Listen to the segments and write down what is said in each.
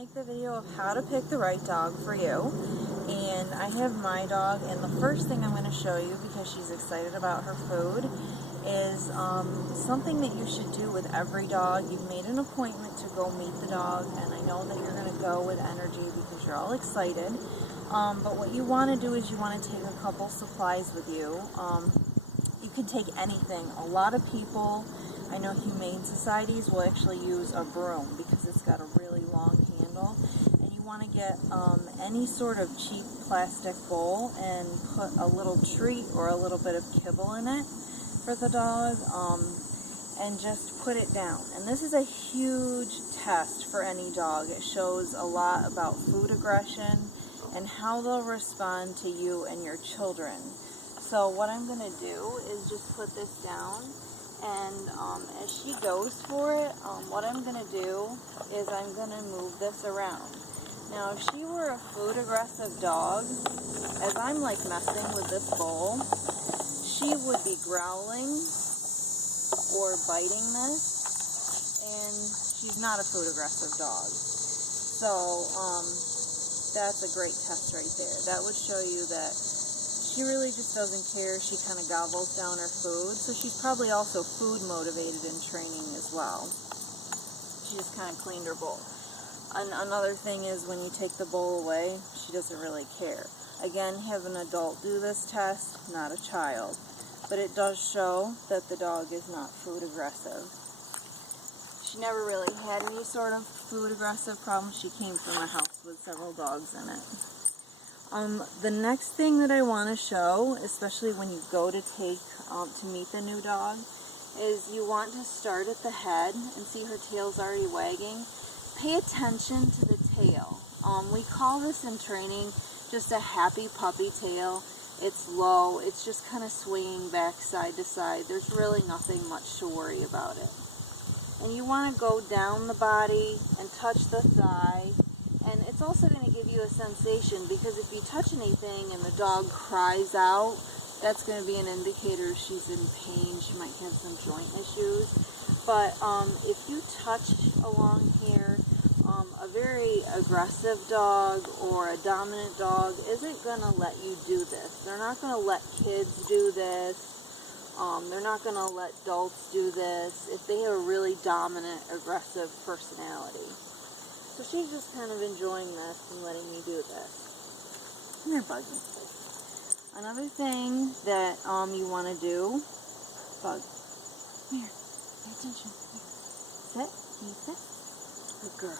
make the video of how to pick the right dog for you. And I have my dog, and the first thing I'm going to show you, because she's excited about her food, is something that you should do with every dog. You've made an appointment to go meet the dog, and I know that you're going to go with energy because you're all excited. But what you want to do is you want to take a couple supplies with you. You can take anything. A lot of people, I know humane societies will actually use a broom because it's got a really long handle. And you want to get any sort of cheap plastic bowl and put a little treat or a little bit of kibble in it for the dog, and just put it down. And this is a huge test for any dog. It shows a lot about food aggression and how they'll respond to you and your children. So what I'm going to do is just put this down, and as she goes for it, what I'm going to do is I'm going to move this around. Now, if she were a food aggressive dog, as I'm like messing with this bowl, she would be growling or biting this, and she's not a food aggressive dog. So that's a great test right there. That would show you that she really just doesn't care. She kind of gobbles down her food. So she's probably also food motivated in training as well. She just kind of cleaned her bowl. Another thing is when you take the bowl away, she doesn't really care. Again, have an adult do this test, not a child. But it does show that the dog is not food aggressive. She never really had any sort of food aggressive problem. She came from a house with several dogs in it. The next thing that I want to show, especially when you go to take to meet the new dog, is you want to start at the head and see her tail's already wagging. Pay attention to the tail. We call this in training just a happy puppy tail. It's low. It's just kind of swinging back side to side. There's really nothing much to worry about it. And you want to go down the body and touch the thigh. And it's also going to give you a sensation, because if you touch anything and the dog cries out, that's going to be an indicator she's in pain. She might have some joint issues. But if you touch along here, a very aggressive dog or a dominant dog isn't going to let you do this. They're not going to let kids do this. They're not going to let adults do this if they have a really dominant, aggressive personality. So she's just kind of enjoying this and letting me do this. Come here, Buggy. Another thing that you want to do, Bug, come here, pay attention. Here. Sit. Can you sit? Good girl.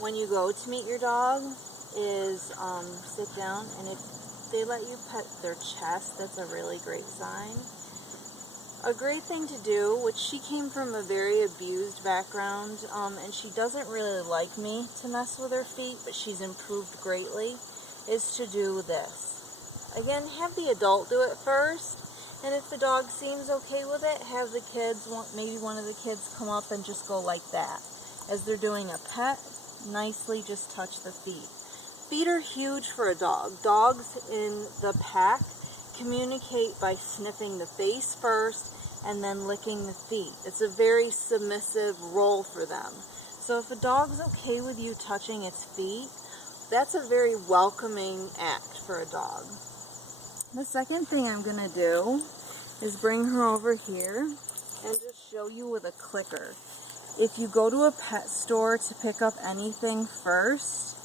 When you go to meet your dog, is sit down, and if they let you pet their chest, that's a really great sign. A great thing to do, which she came from a very abused background, and she doesn't really like me to mess with her feet, but she's improved greatly, is to do this. Again, have the adult do it first, and if the dog seems okay with it, have the kids, maybe one of the kids come up and just go like that. As they're doing a pet, nicely just touch the feet. Feet are huge for a dog. Dogs in the pack communicate by sniffing the face first and then licking the feet. It's a very submissive role for them. So if a dog's okay with you touching its feet, that's a very welcoming act for a dog. The second thing I'm going to do is bring her over here and just show you with a clicker. If you go to a pet store to pick up anything first,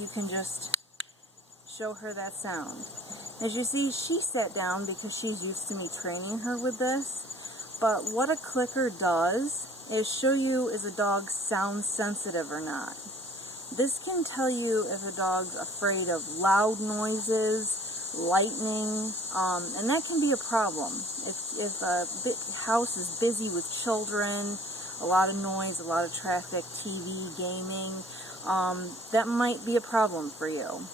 you can just show her that sound. As you see, she sat down because she's used to me training her with this. But what a clicker does is show you is a dog sound sensitive or not. This can tell you if a dog's afraid of loud noises, lightning, and that can be a problem. If a big house is busy with children, a lot of noise, a lot of traffic, TV, gaming, that might be a problem for you.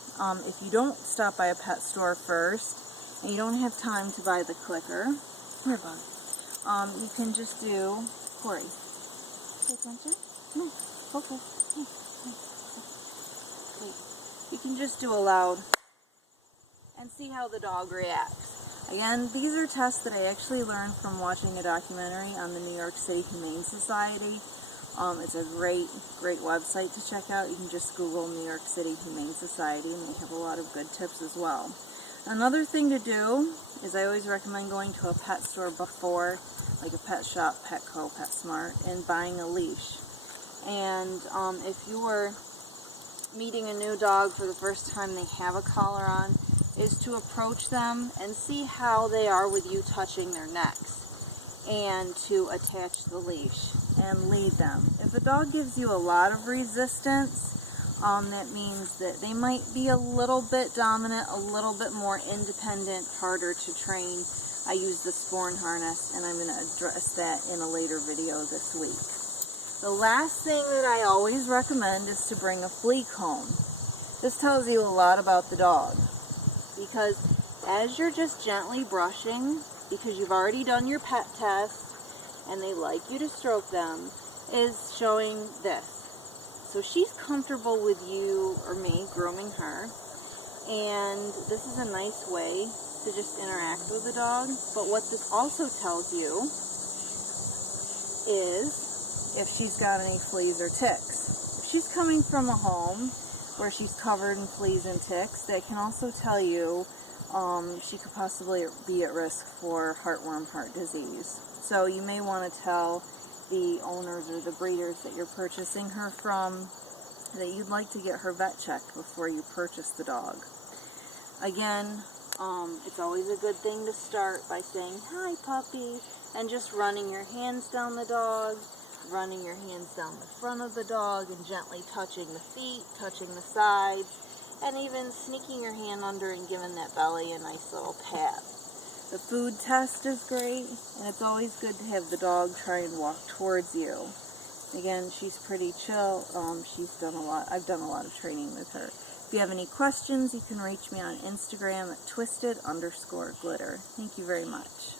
If you don't stop by a pet store first, and you don't have time to buy the clicker, here, Bug, you can just do, Corey, pay attention, come here, focus, here, wait, you can just do a loud, and see how the dog reacts. Again, these are tests that I actually learned from watching a documentary on the New York City Humane Society. It's a great website to check out. You can just Google New York City Humane Society, and they have a lot of good tips as well. Another thing to do is I always recommend going to a pet store before, like a pet shop, Petco, PetSmart, and buying a leash. And if you were meeting a new dog for the first time they have a collar on, is to approach them and see how they are with you touching their necks, and to attach the leash and lead them. If a dog gives you a lot of resistance, that means that they might be a little bit dominant, a little bit more independent, harder to train. I use the sporn harness, and I'm going to address that in a later video this week. The last thing that I always recommend is to bring a flea comb. This tells you a lot about the dog, because as you're just gently brushing, because you've already done your pet test and they like you to stroke them, is showing this. So she's comfortable with you or me grooming her, and this is a nice way to just interact with the dog. But what this also tells you is if she's got any fleas or ticks. If she's coming from a home where she's covered in fleas and ticks, that can also tell you she could possibly be at risk for heartworm heart disease. So you may want to tell the owners or the breeders that you're purchasing her from that you'd like to get her vet checked before you purchase the dog. Again, it's always a good thing to start by saying, "Hi, puppy," and just running your hands down the dog, running your hands down the front of the dog, and gently touching the feet, touching the sides, and even sneaking your hand under and giving that belly a nice little pat. The food test is great, and it's always good to have the dog try and walk towards you. Again, she's pretty chill. I've done a lot of training with her. If you have any questions, you can reach me on Instagram at twisted_glitter. Thank you very much.